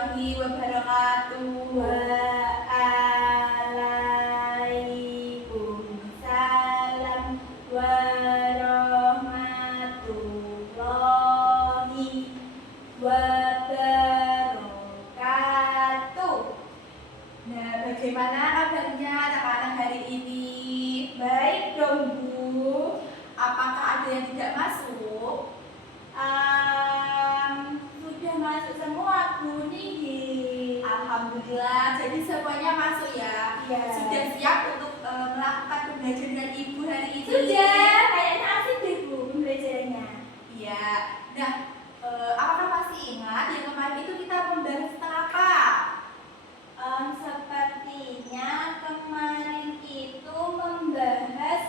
warahmatullahi wabarakatuh. Waalaikumsalam warahmatullahi wabarakatuh. Nah, bagaimana kabarnya anak-anak hari ini? Baik dong, Bu. Apakah ada yang tidak masuk? Sudah masuk semua, Bu nih. Alhamdulillah, jadi semuanya masuk ya. Iya. Sudah siap untuk melakukan pembelajaran dengan Ibu hari ini? Sudah, kayaknya asik deh, Bu, pembelajarannya. Iya. Nah, apakah masih ingat yang kemarin itu kita membahas tentang apa? Sepertinya kemarin itu membahas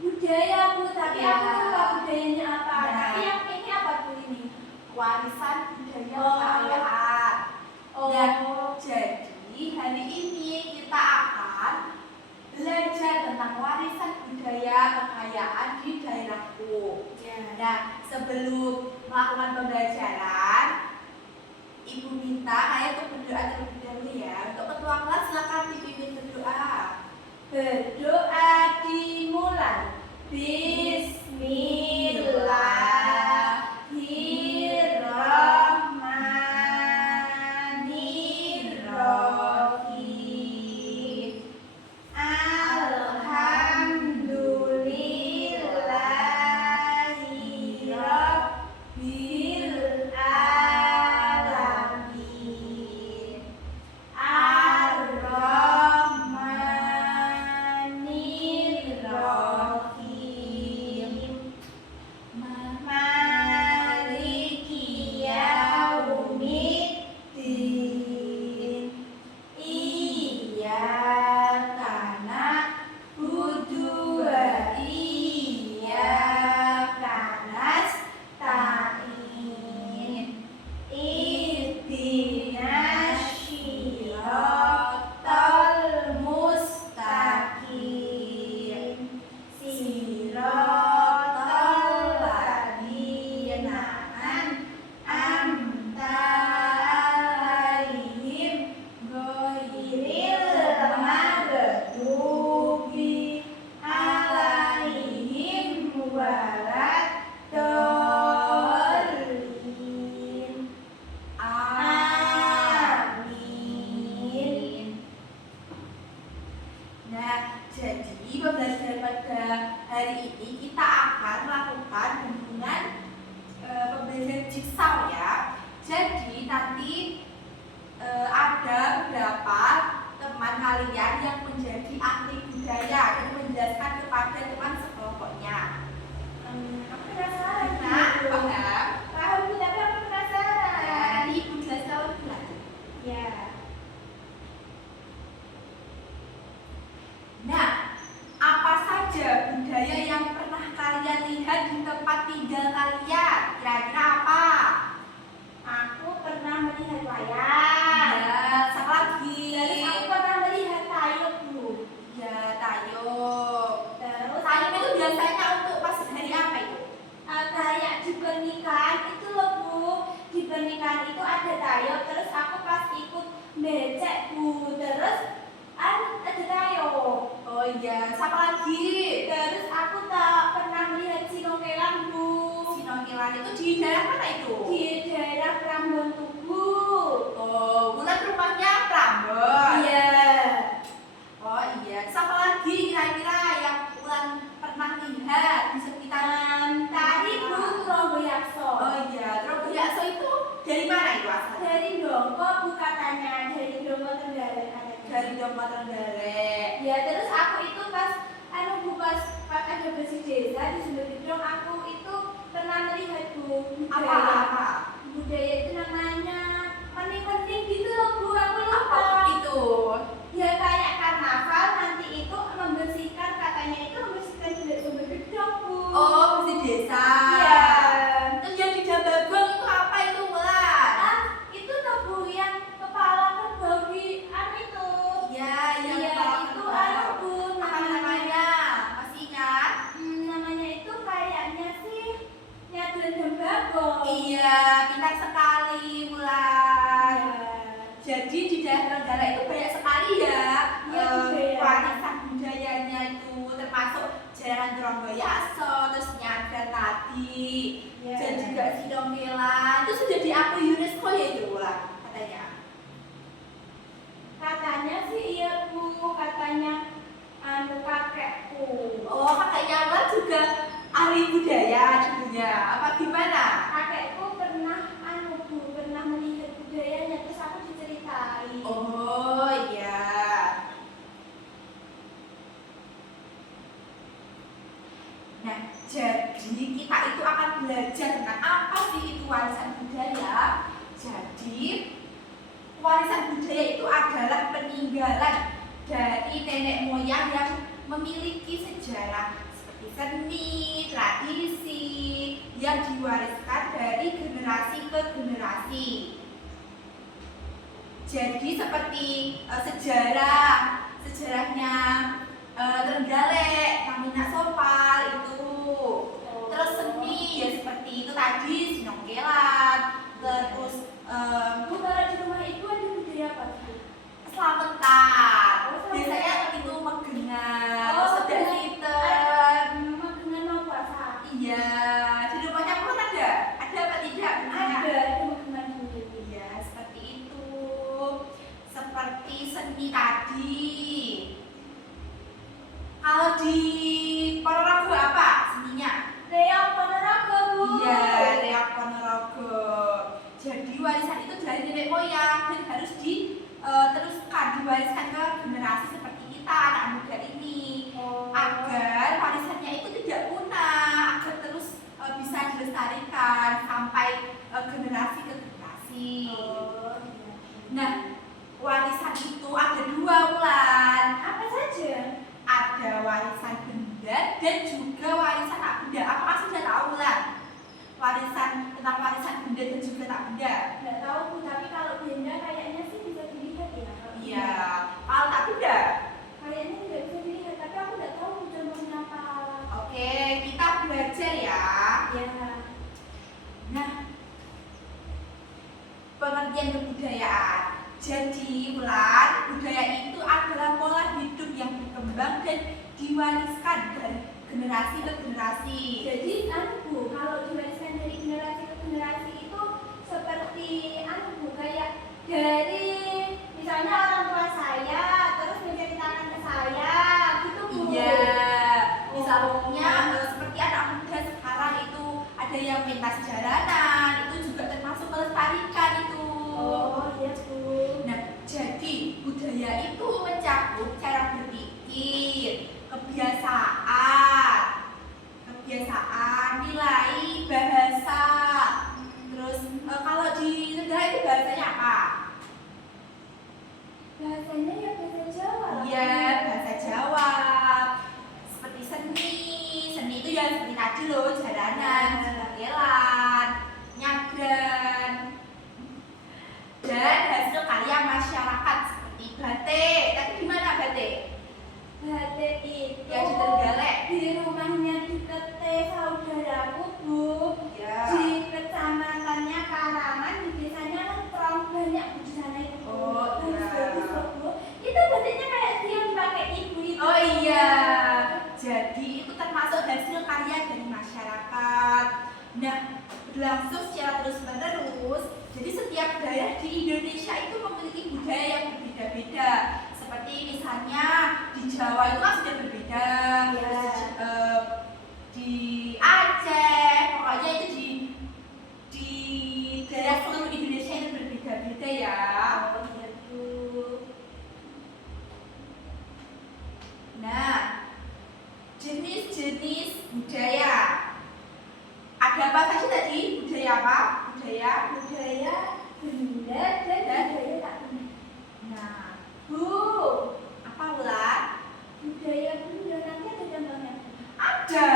budaya, Bu, tapi Iya. aku lupa budayanya apa. Nah. Tapi yang ini apa, Bu, ini? Warisan budaya Oh. kekayaan. Oh. Dan jadi hari ini kita akan belajar tentang warisan budaya kekayaan di daerahku. Ya. Nah, sebelum melakukan pembelajaran, Ibu minta ayah untuk berdoa terlebih dahulu ya. Untuk ketua kelas silakan dipimpin berdoa. Berdoa dimulai. Bismillahirrahmanirrahim. Alhamdulillahirabbil alamin. Ar-Rahmanir-Rahim. Maliki yaumiddin. Iyyaka na'budu wa iyyaka nasta'in. Ihdinas siratal mustaqim. Siratal ladzina an'amta 'alaihim ghairil maghdubi 'alaihim waladdallin. Amin. Nah, jadi pembelajaran pada hari ini kita akan melakukan hubungan pembelajaran jigsaw ya. Jadi nanti ada beberapa teman kalian yang menjadi ahli budaya dan menjelaskan kepada teman sekelompoknya. Aku penasaran. Nah, paham? Paham, Bu, tapi aku penasaran. Nanti Ibu jelaskan lebih lanjut. Ya. Nah, apa saja budaya yang pernah kalian lihat di tempat tinggal kalian? Kira-kira apa? Aku pernah melihat wayang. Ya, siapa lagi? Terus aku pernah melihat tayub, Bu. Ya, tayub. Terus Tayub itu biasanya untuk pas hari apa itu? kayak di pernikahan itu loh, Bu. Di pernikahan itu ada tayub. Terus aku pas ikut becek, Bu. Terus ada tayub. Oh iya, siapa lagi? Terus aku tak pernah melihat sinongkelan, Bu. Sinongkilan itu di daerah mana itu? Di daerah Prambon Tugu. Oh, bulan rumahnya Prambon. Iya. Oh iya, siapa lagi kira-kira yang Ulan pernah lihat di sekitar Tadi Bu Tromboyakso. Oh iya, Tromboyakso itu dari mana itu asalnya? Dari Dongko, Bu, katanya. Dari Dongko Trenggalek katanya. Dari Dongko Trenggalek. Ya, terus aku itu pas Bu, pas ada bersih desa di Sumber Gedong, aku itu pernah melihat, Bu, Apa? budaya itu namanya pening-pening gitu loh, Bu. Aku lupa. Apa itu? Ya kayak karnaval, nanti itu membersihkan, katanya itu membersihkan Sumber Gedong, Bu. Oh, bersih desa. Iya. Terus yang di Jababong itu apa itu, Ulan? Itu tuh, Bu, yang kepala kerbau di itu. Iya, yang Iya, kepala itu kerbau. Bu, Apa namanya? Masih ingat? namanya itu kayaknya sih Nyadran Dembagong. Iya, Jadi di daerah Trenggalek itu banyak sekali ya Iya, budaya. warisan budayanya itu, termasuk jalan Tromboyaso, terus Nyadar tadi, Iya. dan juga Sidongkelan itu sudah diakui UNESCO ya itu lah katanya. Katanya sih iya Bu, katanya kakekku. Oh, kakaknya Amar juga ahli budaya dulunya, apa gimana? Kakekku pernah Bu, pernah melihat budayanya terus aku diceritain. Oh iya. Nah, jadi kita itu akan belajar tentang apa sih itu warisan budaya. Jadi, warisan budaya itu adalah peninggalan dari nenek moyang yang memiliki sejarah seperti seni, tradisi yang diwariskan dari generasi ke generasi. Jadi seperti sejarahnya Trenggalek, Minyak Sopal itu. Terus seni ya seperti itu tadi, Sidongkelan. Terus Bu, kalau di rumah ibu ada budaya apa Bu? Slametan. Oh, Biasanya itu megengan, Oh, sedak megengan. hitam. Dengan mau puasa. Iya, di rumahnya pun ada. Ada apa tidak? Ada dengan dulu. Iya, seperti itu. Seperti seni tadi. Kalau di Ponorogo apa seninya? Reok Ponorogo Bu. Iya, Reok Ponorogo. Jadi warisan itu dari nenek moyang dan harus teruskan, diwariskan ke generasi seperti kita, anak muda ini, agar warisannya itu tidak punah, agar terus bisa dilestarikan sampai generasi ke generasi. Nah, warisan itu ada dua Wulan. Apa saja? Ada warisan benda dan juga warisan tak benda. Apakah sudah tahu Wulan? Tentang warisan benda dan juga tak benda. Nggak tahu Bu, tapi kalau benda kayaknya sih bisa dilihat ya. Iya. Kalau tak benda, Kayaknya tidak bisa dilihat, tapi aku nggak tahu contohnya apa. oke, kita belajar ya. Ya. Nah, pengertian kebudayaan. Jadi, Wulan, budaya itu adalah pola hidup yang berkembang dan diwariskan dari generasi ke generasi. Jadi Bu, kalau diwariskan dari generasi ke generasi itu seperti Bu, kayak dari misalnya orang tua saya terus menceritakan ke saya gitu Bu. Iya, misalnya seperti anak muda sekarang itu ada yang pentas jalanan, itu juga termasuk melestarikan itu. Oh iya Bu. Nah, jadi budaya itu mencakup cara berpikir, kebiasaan, nilai, bahasa. Terus kalau di negara itu bahasanya apa? Bahasanya ya bahasa Jawa. Iya, bahasa Jawa. Seperti seni itu ya seperti tadi loh, jalanan, Sidongkelan, nyadran, dan hasil karya masyarakat seperti batik. Tapi gimana batik? Batik itu Yang di Trenggalek. di rumahnya deket saudaraku Bu. Ya. Di kecamatannya Karangan, di desanya Lentrong, banyak Bu di sana itu. Oh, iya. Bagus loh, Bu. Itu batiknya kayak yang dipakai ibu itu. Oh iya. Jadi itu termasuk hasil karya dari masyarakat. Nah, berlangsung secara terus-menerus. Jadi setiap daerah di Indonesia itu memiliki budaya yang berbeda-beda. Seperti misalnya di Jawa itu kan sudah berbeda. Iya. Terus di Aceh, pokoknya itu di daerah seluruh Indonesia itu berbeda-beda ya. Oh iya Bu. Nah, jenis-jenis budaya. Ada apa saja tadi? Budaya apa? Budaya. Budaya benda dan budaya tak benda. Nah, Bu, apa Wulan? budaya benda nanti ada contohnya. Ada.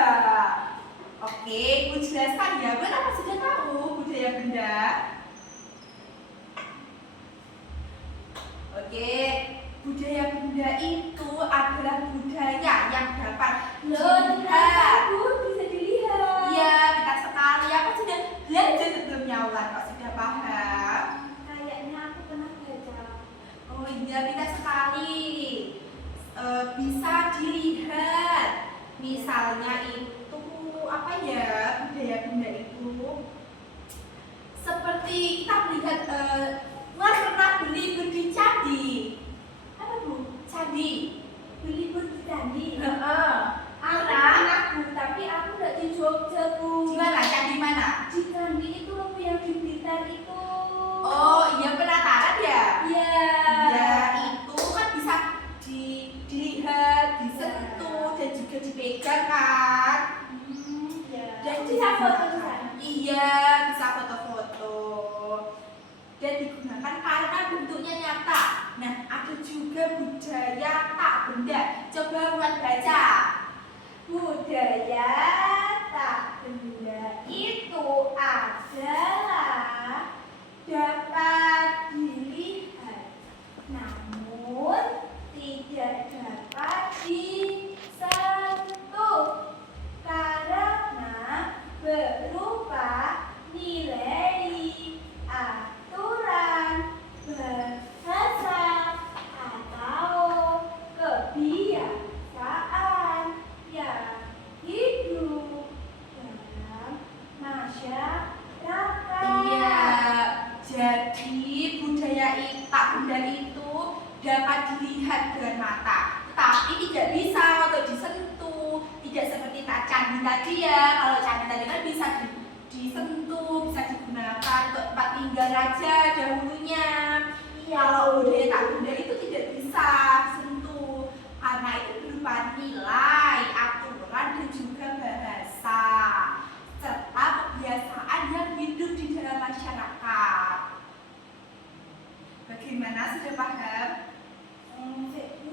Oke, aku jelaskan ya. Wulan apa sudah tahu budaya benda? Oke, budaya benda itu adalah budaya yang dapat Loh, dilihat. Bu, bisa dilihat. Iya, kita sekali. Aku sudah belajar sebelumnya Wulan, kok sudah paham? Kayaknya aku pernah baca. lihat Mas pernah berlibur di Candi. Apa Bu? Candi. Berlibur di Candi? Heeh. Aku Pernah? pernah Bu, tapi aku nggak di Jogja Bu. Di mana? Candi mana? Di Candi itu loh Bu, yang di Blitar itu. Oh, iya penasaran ya? Iya. Ya, itu kan bisa dilihat, disentuh, dan juga dipegang kan? Iya. Dan Bisa foto di sana. Iya, bisa foto-foto. Dan digunakan karena bentuknya nyata. Nah, ada juga budaya tak benda. Coba buat baca. Budaya tak benda itu adalah dapat dilihat, namun tidak dapat disentuh karena berupa nilai, aturan, bahasa, atau kebiasaan yang hidup dalam masyarakat. Iya, jadi budaya tak benda itu dapat dilihat dengan mata, tetapi tidak bisa untuk disentuh. Tidak seperti candi tadi ya. Kalau candi tadi kan bisa disentuh, bisa digunakan untuk tempat tinggal raja dahulunya. Iya. Kalau budaya tak benda itu tidak bisa disentuh karena itu berupa nilai, aturan, dan juga bahasa serta kebiasaan yang hidup di dalam masyarakat. Bagaimana, sudah paham?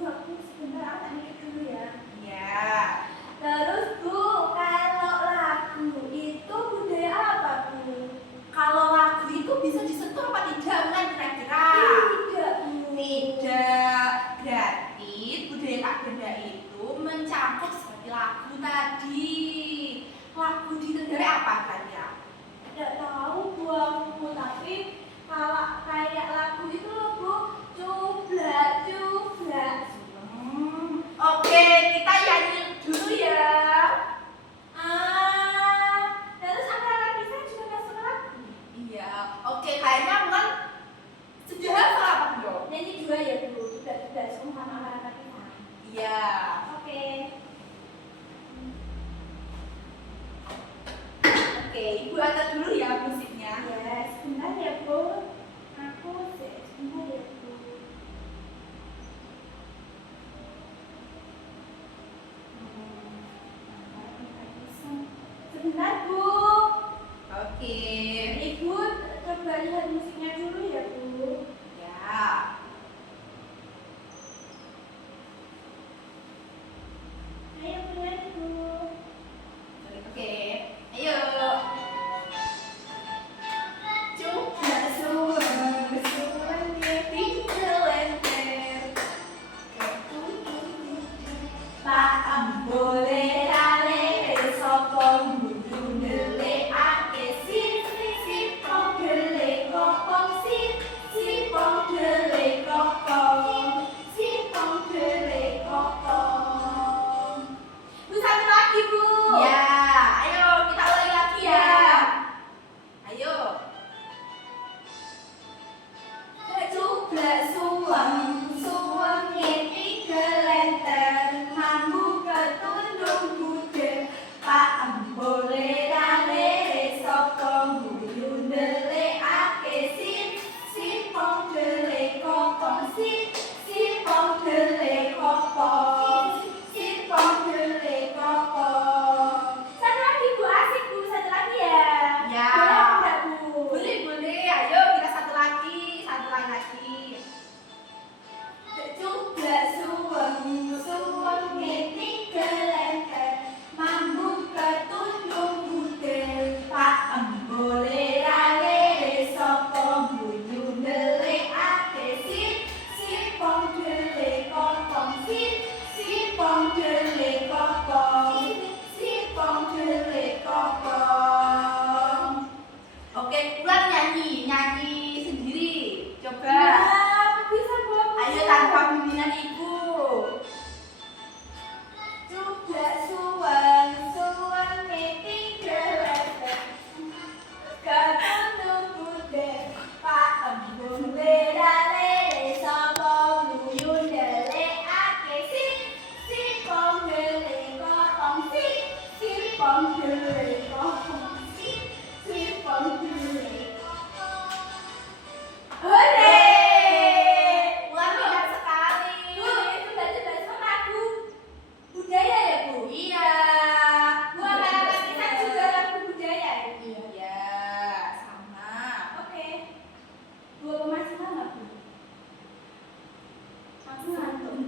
Bu, aku sebentar, aku tak mikir dulu ya. Ya. Terus Bu, kalau lagu itu budaya apa Bu? Kalau lagu itu bisa disentuh apa tidak kan kira-kira? Tidak Bu. Tidak. Berarti budaya tak benda itu mencakup seperti lagu tadi. Lagu di negara apa kira-kira? Tidak tahu Bu aku, tapi kalau kayak lagu itu loh Bu, cublak cublak. Oke, kita nyanyi dulu ya. Terus Aurora bisa juga masuk lagu. Iya. Oke, kayaknya bukan sudah hafal apa belum? Nyanyi dua ya Bu, juga semua anak-anak kita. Iya. Oke. Oke, Ibu atur dulu ya musiknya. Ya, sebentar ya Bu. Aku sebentar ya Bu. Sebentar Bu. Oke. Ibu coba lihat musiknya dulu ya Bu. Ya. Ayo bernyanyi Bu. Oke. Ayo.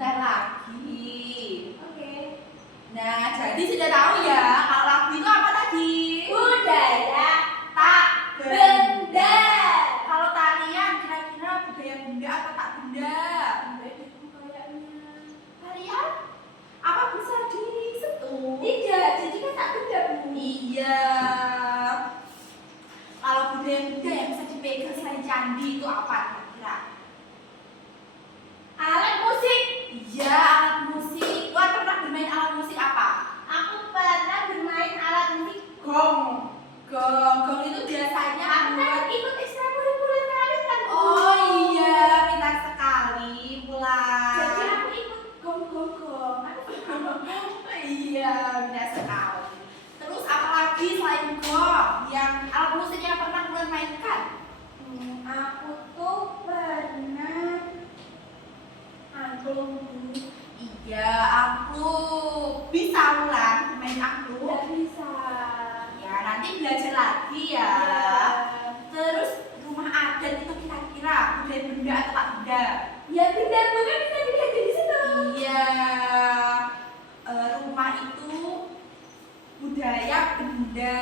sebentar lagi. Oke. Nah, jadi sudah tahu ya kalau lagu itu apa tadi? Budaya tak benda. Kalau tarian kira-kira budaya benda atau tak benda? Enggak itu kayaknya. Tarian apa bisa disentuh? Tidak, jadi kan tak benda, Bu. Iya. Kalau budaya benda yang bisa dipegang selain candi itu apa kira-kira? Alat musik. Iya, alat musik. Tuan pernah bermain alat musik apa? Aku pernah bermain alat musik gong. Gong itu biasanya Aku kan buat. ikut ekstrakurikuler karawitan, Bu. Oh iya, pintar sekali, Mulan. Jadi aku ikut gong. Iya, pintar sekali. Terus apa lagi selain gong yang alat musik yang pernah Mulan mainkan? Aku tuh pernah angklung, Bu. Iya, aku bisa Mulan main aku. Nggak bisa. Ya, nanti belajar lagi ya. Terus rumah adat itu kira-kira budaya benda atau tak benda? Ya benda, Bu, kan bisa dilihat di situ. Iya, rumah itu budaya benda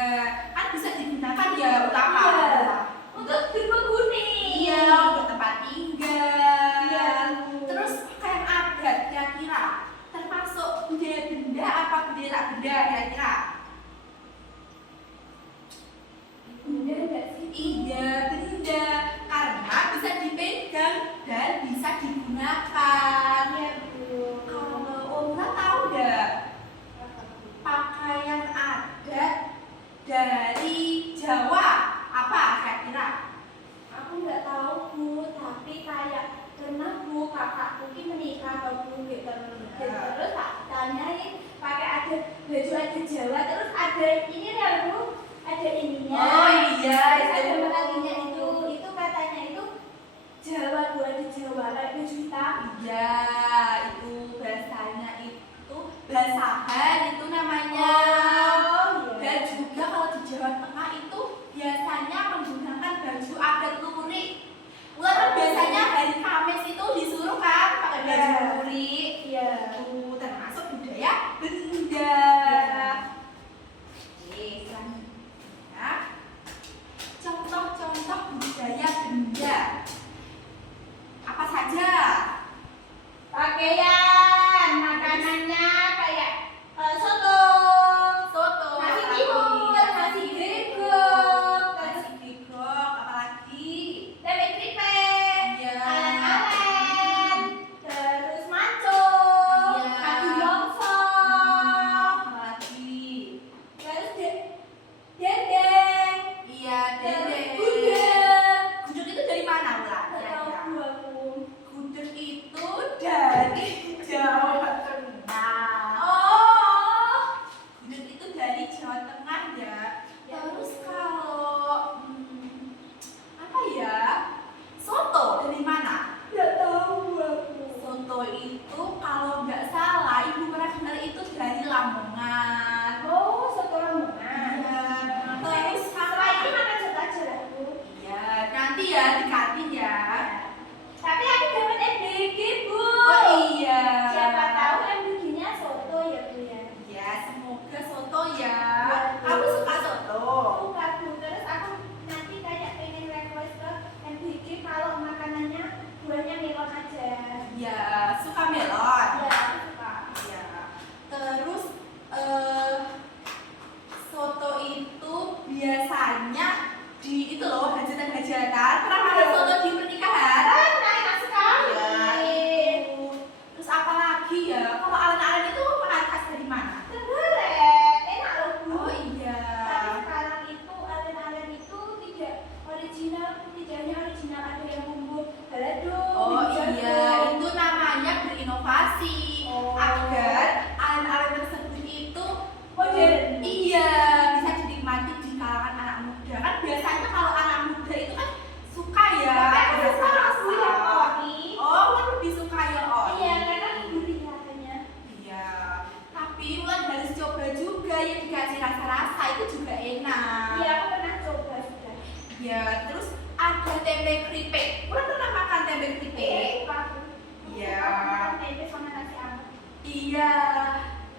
kan bisa digunakan ya utama Iya. Untuk berpenghuni. iya untuk tempat tinggal. Iya. Terus kayak adat kira-kira termasuk budaya benda apa budaya tak benda kira-kira? Benda enggak sih? Iya benda karena bisa dipegang dan bisa digunakan. Iya, Bu. Kalau Omna tahu nggak pakaian adat dari Jawa apa kira-kira? Aku nggak tahu, Bu, tapi kayak pernah, Bu, kakakku ini menikah atau Bu gitu. Terus tak tanyain pakai ada baju adat Jawa, terus ada ini ya, Bu, ada ininya. Oh iya, Terus ada itu. melatinya itu katanya itu Jawa, Bu, ada Jawa kayak baju hitam. Iya, itu bahasanya itu basahan itu namanya. Dan juga kalau di Jawa Tengah itu biasanya menggunakan baju adat lurik. Ular biasanya hari Kamis itu disuruh kan pakai baju Iya. lurik. Iya. Itu termasuk budaya benda. Oke, selanjutnya contoh-contoh budaya benda apa saja? Pakaian, makanannya kayak soto, Soto, nasi apa timun, lagi? nasi gregok, terus Nasi gregok, apa lagi? tempe keripik, Iya. alen-alen, terus maco, Iya. madu yongso, Apa lagi? terus dendeng, Iya, terus dendeng. gudeg. Gudeg itu dari mana, Ulan? Nggak tahu, Bu, aku. Gudeg itu dari Jawa Tengah. Oh, Gudeg itu dari Jawa Tengah ya. Terus kalau apa ya? Soto dari mana? nggak tahu, Bu, aku. Soto itu kalau nggak salah ibu pernah dengar itu dari Lamongan. Oh, soto Lamongan. Terus Setelah ini makan soto aja lah, Bu. Iya, nanti ya di kantin ya. Tapi aku dapat MBG, Bu. Oh iya. Siapa tahu MBG-nya soto ya, Bu ya. Ya, semoga soto ya. Waduh. Kamu suka soto? Suka, Bu. Terus aku nanti kayak pengen request ke MBG kalau makanannya buahnya melon aja. Ya, suka melon. Ya, aku suka. Ya. Terus soto itu biasanya di itu loh hajatan-hajatan. Pernah makan soto di pernikahan? Nah, enak sekali. Ya, itu. Terus apa lagi ya? Kalau alen-alen itu makanan khas dari mana? Tenggelet, enak loh, Bu. Oh iya. Tapi sekarang itu alen-alen itu tidak original, tidak hanya original, ada yang bumbu balado. Oh bumbu jago. iya, itu namanya berinovasi Oh. agar alen-alen tersebut itu Modern. iya bisa dinikmati di kalangan anak muda. Kan biasanya kalau anak muda itu kan suka ya Tapi aku suka lagu yang rasa-rasa. ori. Oh, kan lebih suka yang ori. Iya, karena gurih rasanya. Iya. Tapi Wulan harus coba juga yang dikasih rasa-rasa itu juga enak. Iya, aku pernah coba sudah. Iya, terus ada tempe keripik. Wulan pernah makan tempe keripik? Suka, Bu. Iya. Iya. suka makan tempe sama nasi anget. Iya.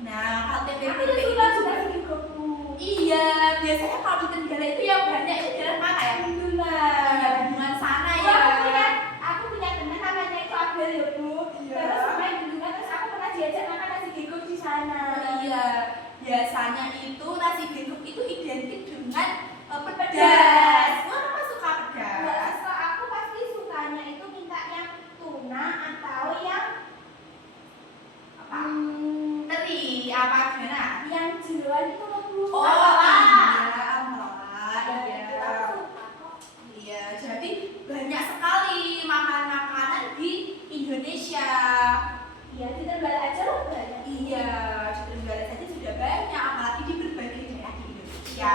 Nah, kalau tempe Aku itu suka juga bikin goku. iya, biasanya kalau di Tenggara itu yang banyak itu daerah mana ya? Alhamdulillah. Ya, Bendungan sana Oh, ya. aku punya teman namanya itu Abel ya Bu. Iya. Terus main bendungan, terus aku pernah diajak makan nasi giguk di sana. Iya, biasanya itu nasi gengkuk itu identik dengan pedas. Pedas. Kenapa suka pedas? Kalau aku pasti sukanya itu minta yang tuna atau yang Apa? Teri apa gimana? yang jeroan itu loh Bu. Oh iya, ampela, iya. Iya, jadi banyak sekali makanan-makanan di Indonesia. Iya, di Tegal aja loh banyak. Iya, di Tenggara saja sudah banyak, apalagi di berbagai daerah di Indonesia.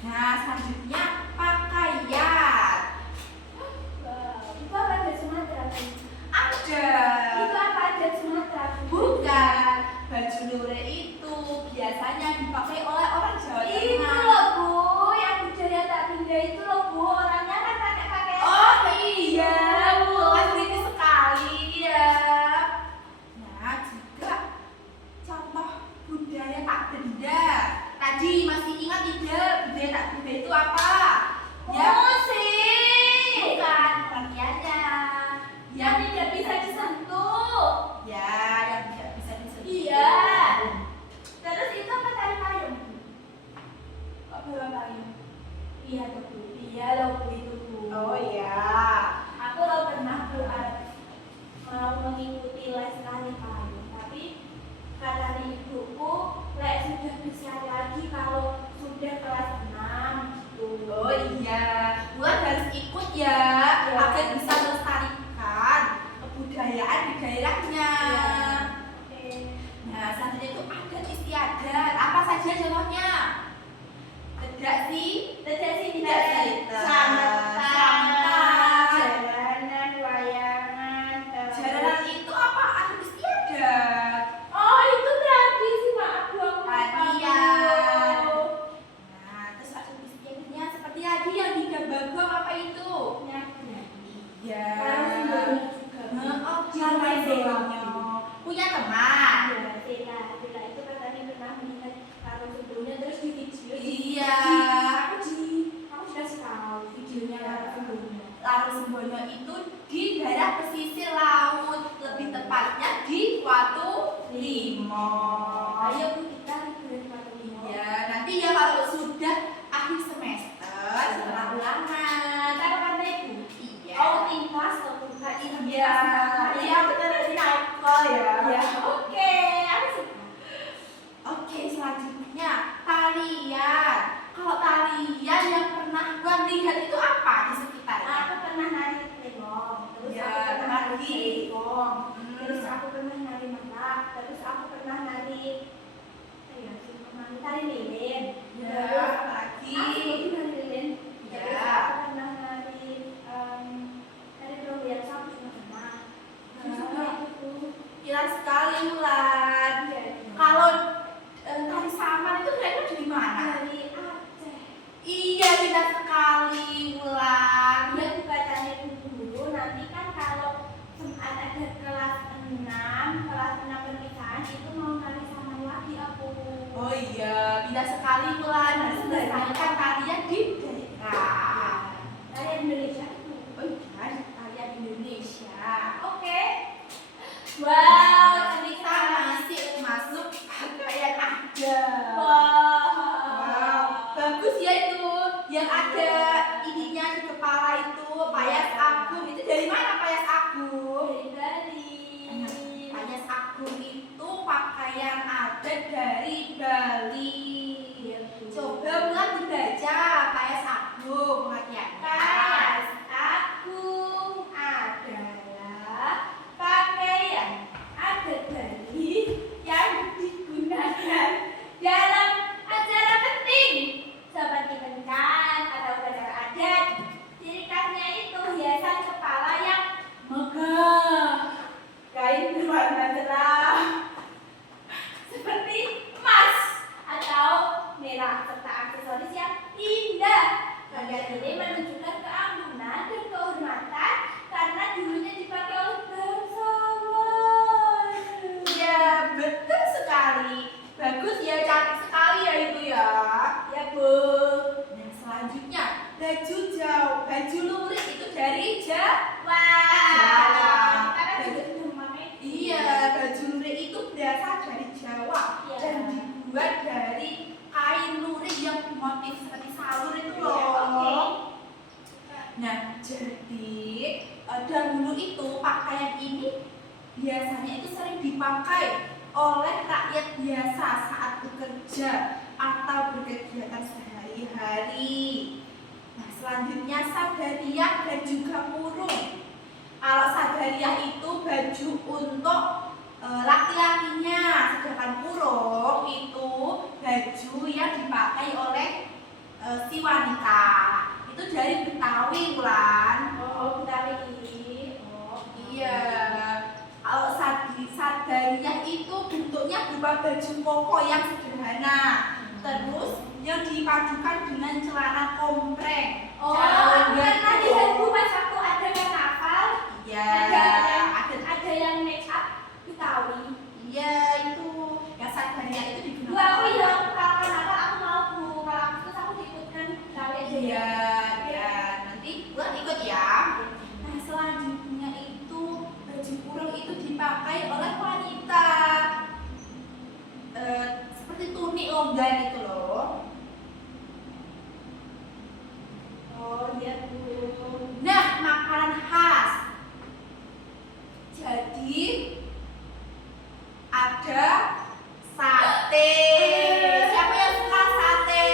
Nah, selanjutnya pakaian. Wow, itu apa ada Sumatera kan? Ada. Itu apa ada Sumatera? Bukan, baju lurik itu biasanya dipakai oleh orang Jawa Itu Tengah. loh Bu, yang budaya tak benda itu loh Bu, orangnya kan pakai Oh iya, bukan ini sekali ya. Nah, juga contoh budaya tak benda. Tadi masih ingat tidak budaya tak benda itu apa? Ya, musik bukan pengertiannya. yang tidak bisa disentuh. Ya, yang tidak bisa disentuh. Iya. Terus itu apa tari payung? Kok bawa payung? Iya tuh Bu, iya loh Bu itu Bu. Oh iya. Aku lo pernah Bu mau mengikuti les tari payung, tapi kata ibuku, lek sudah bisa lagi kalau sudah kelas 6 gitu. Oh iya, bukan harus ikut ya, Iya. agar bisa melestarikan kebudayaan di daerahnya. Oke. Nah, selanjutnya itu adat istiadat. Apa saja contohnya? Tidak sih? Tidak sih, Tidak tidak sih. Samatan, Samatan. jalanan, wayangan, Jaranan itu apa? Adat istiadat. oh itu tradisi Mak, aku lupa, Latihan. Bu. Nah, terus adat istiadatnya seperti tadi yang di Bagong apa itu? Nyanyi. Iya. Harus sembunyi juga, Bu. Oh, Sampai sembunyi. Punya teman. Ya, Sela itu katanya pernah melihat karung sebelumnya terus di video. Iya. Aku dikasih tahu videonya karung sebelumnya. Larung Sembonyo itu di daerah pesisir laut, lebih tepatnya di Watu Limo. Ayo Bu, kita liburan di Watu Limo. Ya, nanti ya kalau sudah akhir semester setelah ulangan. Kita kapan Ibu? Iya. Oh, tingkas atau bukan? Iya, iya benar di Naikol ya. Ya, oke, aku suka. Oke, selanjutnya tarian. Kalau tarian yang pernah gua lihat itu apa di sekitarnya? Aku pernah nari lemong, terus Ya, aku pernah nari lagi. lemong, Hmm. terus aku pernah nari merak, terus aku pernah nari tari lilin. Ya, Terus lagi. aku juga nari lilin. Ya. Terus aku pernah nari nari yang sapu juga pernah. Nah. Itu Kira sekali Wulan. ya, Kalau tari saman itu kira-kira dari mana? dari Aceh. Iya, tidak sekali Wulan. Dia buka tanya dulu, nanti kan kalau ada kelas 6 pernikahan itu mau nari saman lagi aku. Oh iya, tidak sekali Wulan. Harus melestarikan tarian di daerah. Tarian Indonesia itu. Oh iya, tarian Indonesia. Oke. Wow, Sama Wah, kita kan juga sudah memakai. Iya, baju lurik itu berasal dari Jawa dan dibuat dari kain lurik yang motif seperti salur itu loh. Oke. Nah, jadi dahulu itu pakaian ini biasanya itu sering dipakai oleh rakyat biasa saat bekerja atau berkegiatan sehari-hari. Nah, selanjutnya sadariah dan juga kurung. Kalau sadariah itu baju untuk laki-lakinya, sedangkan kurung itu baju yang dipakai oleh si wanita. Itu dari Betawi, Wulan. Oh, Betawi. Oh, Iya. Kalau sadariah itu bentuknya berupa baju koko yang sederhana. Terus yang dipadukan dengan celana kompreng. Oh, Celana karena di itu. Handbu pas waktu ada yang nakal, Iya. ada yang make up Betawi. Iya itu. Yang sadariah itu Bu, digunakan. aku yang kalau nakal aku mau Bu, kalau aku terus aku diikutkan Betawi aja ya. Iya, ya. Nanti buat ikut ya. Nah, selanjutnya itu baju kurung itu dipakai oleh wanita. Seperti tunik longgar itu loh. Oh iya Bu. Nah, makanan khas. Jadi ada sate. Siapa yang suka sate?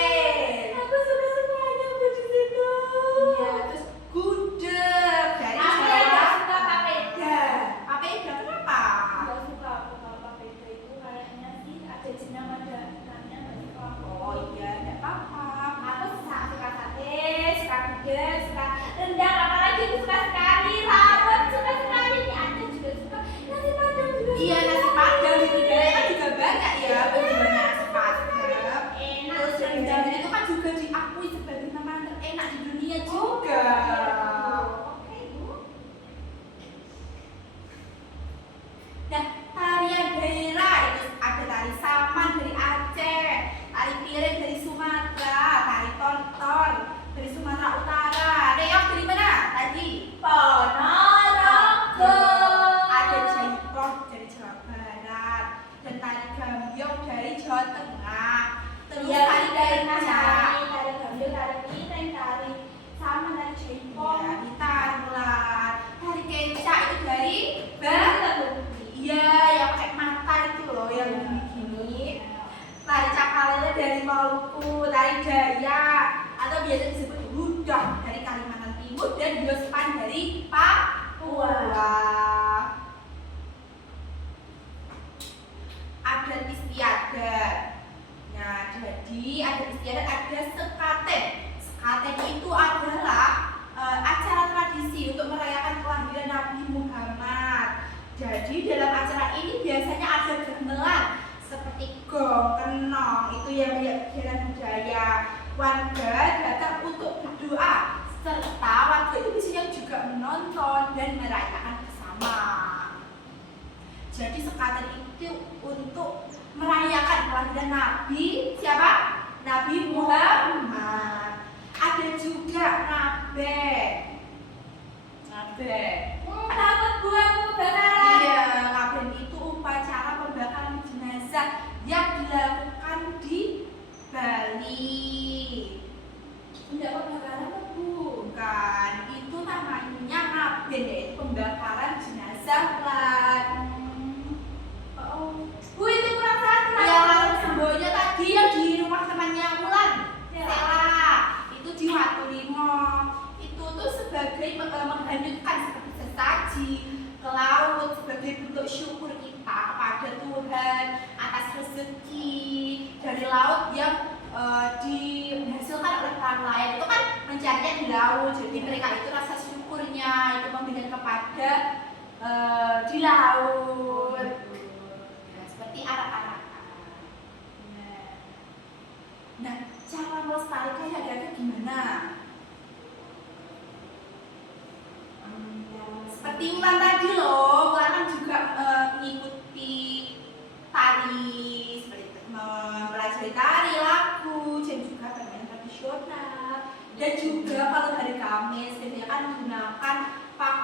Aku suka semuanya Bu di situ. Iya, terus gudeg dari Aku yang Jawa. gak suka papeda. Papeda kenapa? Gak suka aku kalau papeda itu kayaknya sih ada jenang ada ikannya gak suka. Oh iya, enggak apa-apa. Aku suka sate, suka gudeg, suka rendang, apalagi aku suka sekali rawon, suka sekali nih ada juga suka nasi padang juga. Iya, suka. nasi padang di negara kan juga banyak ya penjualnya nasi padang. Enak. Terus rendang itu kan juga diakui sebagai makanan terenak di dunia juga. Oke Bu. Nah, tarian daerah itu ada tari saman dari Aceh, tari piring dari Sumatera, tari tonton dari Sumatera Utara. Reok dari mana tadi? Ponorogo. Ada jaipong dari Jawa Barat dan tari gambyong dari Jawa Tengah. Terus Iya, tari dari becak. tari gambir, tari piring, tari sama tari jaipong. Ya, di Tarlan. Tari kecak itu dari iya, yang pakai mata itu loh, yang gini. Tari cakalele dari Maluku, tari Dayak atau biasa disebut Hudah dari Kalimantan Timur dan Yospan dari Papua. Adat istiadat. Nah, jadi adat istiadat ada sekaten. Sekaten itu adalah acara tradisi untuk merayakan kelahiran Nabi Muhammad. Jadi dalam acara ini biasanya ada gamelan seperti gong, kenong, itu yang menjadi budaya. Warga datang untuk berdoa serta warga itu biasanya juga menonton dan merayakan bersama. Jadi sekaten itu untuk merayakan kelahiran Nabi siapa? Nabi Muhammad. Ada juga ngabe. Takut buat pembakaran. Iya, ngaben itu upacara pembakaran jenazah yang dilakukan di Bali. Enggak pembakaran apa Bu? Bukan, itu namanya ngaben, yaitu pembakaran jenazah lan. Oh, Bu itu kurang satu. Yang lalu sembonya tadi yang di rumah temannya Wulan, Sela, itu di Watu Limo. Itu tuh sebagai menghanyutkan seperti sesaji ke laut sebagai bentuk syukur kita kepada Tuhan atas rezeki dari laut yang dihasilkan oleh para nelayan. Itu kan mencarinya di laut, jadi mereka itu rasa syukurnya itu memberikan kepada di laut. Nah, seperti arak-arakan. Nah, cara melestarikannya kira-kira gimana? Seperti Wulan tadi loh, Wulan kan juga mengikuti tari, seperti mempelajari tari, lagu, dan juga permainan tradisional. Dan juga kalau hari Kamis biasanya kan menggunakan pakaian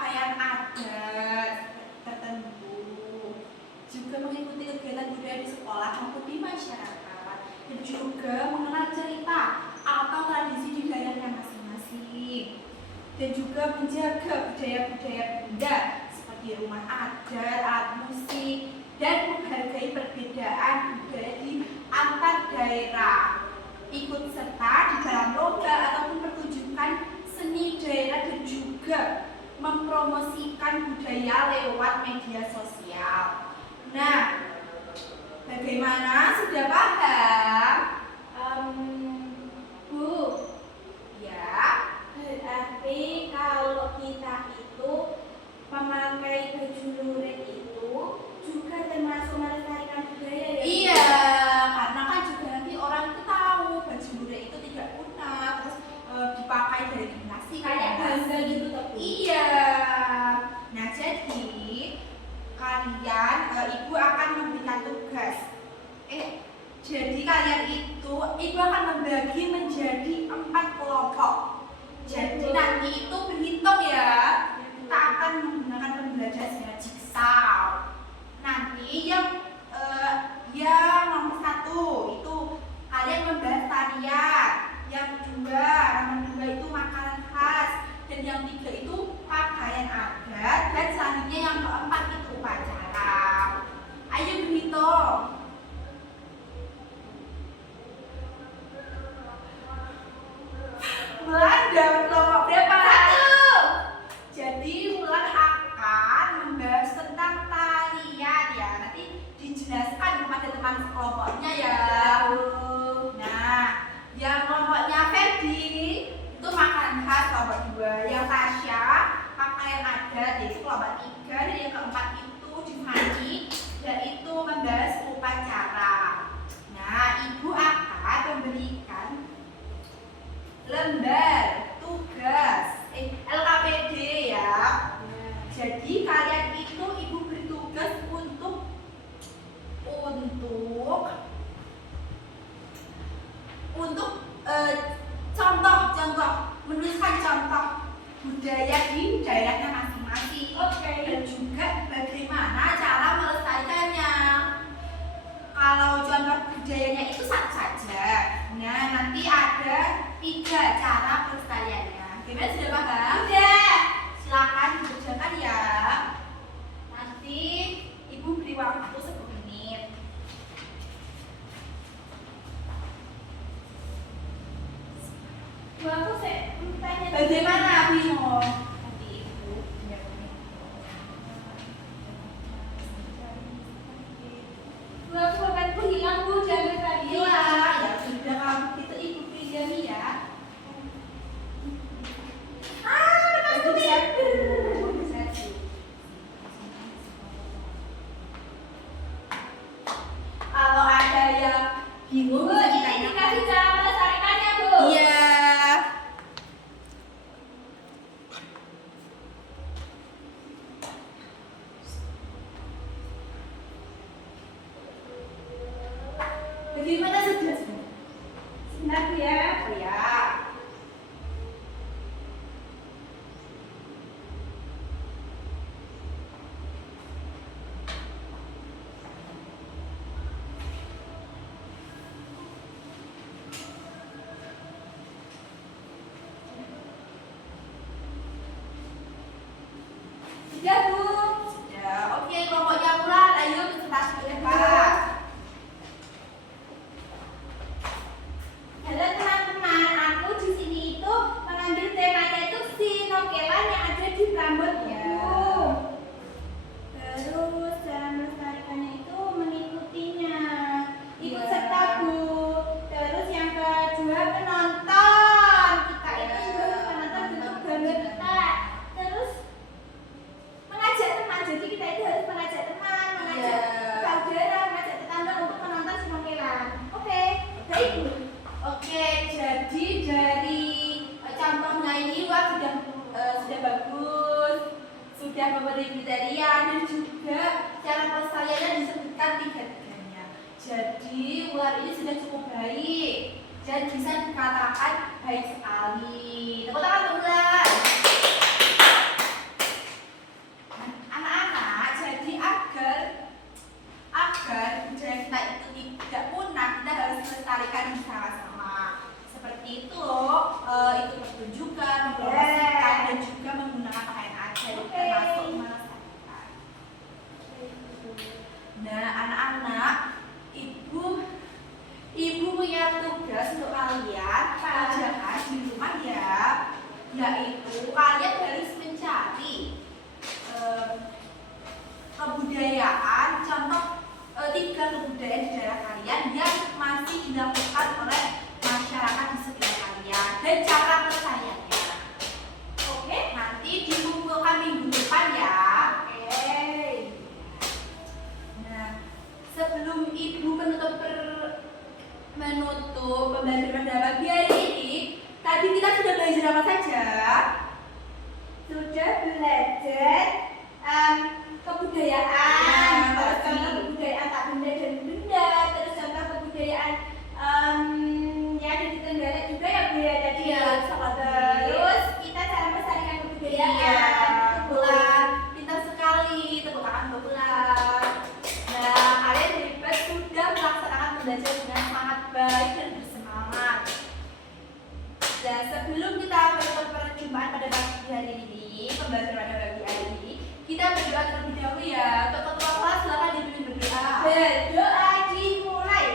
juga menjaga budaya-budaya Bunda seperti rumah adat, alat musik, dan menghargai perbedaan budaya di antar daerah. Ikut serta di dalam lomba ataupun pertunjukan seni daerah dan juga mempromosikan budaya lewat media sosial. Nah, bagaimana? Sudah paham? Bu, Ya. berarti kalau kita itu memakai baju lurik itu juga termasuk melestarikan budaya ya? Iya, karena kan juga nanti orang itu tahu baju lurik itu tidak punah, terus dipakai dari generasi ke Kayak generasi. bangga gitu toh, Bu? Iya. Nah, jadi kalian, ibu akan memberikan tugas. Jadi kalian itu, ibu akan membagi menjadi 4 kelompok. Jadi nanti itu berhitung ya. Kita akan menggunakan pembelajaran secara jigsaw. Nanti yang nomor 1 itu kalian membahas tarian. Yang nomor 2 itu makanan khas. Dan yang 3 itu pakaian adat. Dan selanjutnya yang keempat itu upacara. Ayo berhitung. Mulan dapat kelompok berapa? 1. Jadi Mulan akan membahas tentang tarian ya. Nanti dijelaskan kepada teman sekelompoknya ya. Nah, yang kelompoknya Ferdi itu makanan khas kelompok 2. Yang Tasya pakaian adat yaitu kelompok 3. Dan yang keempat itu Divani yaitu membahas upacara. Nah, ibu akan memberikan lembar tugas LKPD ya. Jadi kalian itu ibu beri tugas untuk contoh menuliskan contoh budaya di daerahnya masing-masing. Oke. Dan juga bagaimana cara melestarikannya. Kalau contoh budayanya itu satu saja. Nah, nanti ada 3 cara pelestariannya. Gimana, sudah paham? Udah. Silakan dikerjakan ya. Nanti ibu beri waktu 10 menit. Bu, aku tanya Bagaimana Bimo? Nanti ibu menyiapkan. Bu, aku papanku hilang, Bu, jangan tadi. Iya, ya sudah kamu itu ibu pinjami ya. Aku Bisa. bisa. Kalau ada yang bingung Bu, bisa ini ditanyakan. dikasih cara melestarikannya, Bu. Iya. Bagaimana sudah? Sebentar, Bu ya. Oh ya. Sudah, Bu. Ya, oke, kelompoknya Mulan, ayo ke kelas berapa? Halo teman-teman, aku di sini itu mengambil temanya itu sinokelan yang ada di Prambors, Ya. Bu. Terus cara melestarikannya itu mengikutinya, ikut Ya. serta, Bu. Terus yang kedua penonton, kita itu Ya. juga penonton bentuk bangga kita. Terus mengajak teman, jadi kita itu harus mengajak teman, mengajak Ya. saudara, mengajak tetangga untuk menonton sinokelan. Oke, baik, Bu. Oke, jadi dari contohnya ini wah sudah bagus, sudah memberi kriteria dan juga cara pelestariannya disebutkan 3-tiganya. Jadi ular ini sudah cukup baik dan bisa dikatakan baik sekali. Tepuk tangan untuk ular. Anak-anak, jadi agar budaya kita itu tidak punah, kita harus melestarikan bersama-sama. Seperti itu loh, ikut pertunjukan, mempromosikan dan juga belajar kebudayaan, Ya, terus tadi. contoh kebudayaan tak benda dan benda, terus contoh kebudayaan yang ada di Tenggara juga ya Bu ya tadi Iya, ya. sama. Terus kita cara melestarikan Iya, kebudayaan. Bulan, pintar sekali, tepuk tangan untuk Bulan. Nah, kalian hebat sudah melaksanakan belajar dengan sangat baik dan bersemangat. Dan sebelum kita melakukan perjumpaan pada pagi hari ini, pembelajaran pada pagi hari ini, kita berdoa terlebih dahulu ya. Untuk ketua kelas silakan dipimpin berdoa. Berdoa dimulai.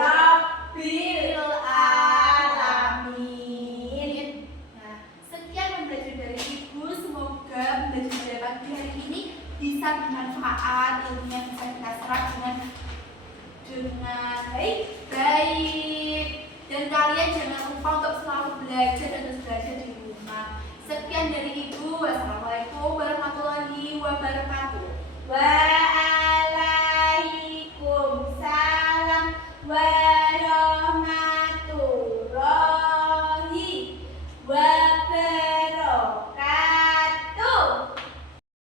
Alhamdulillahirabbil alamin. Nah, sekian pembelajaran dari Ibu. Semoga pembelajaran pada pagi hari ini bisa bermanfaat, ilmunya bisa kita serap dengan baik. Dan kalian jangan lupa untuk selalu belajar dan terus belajar di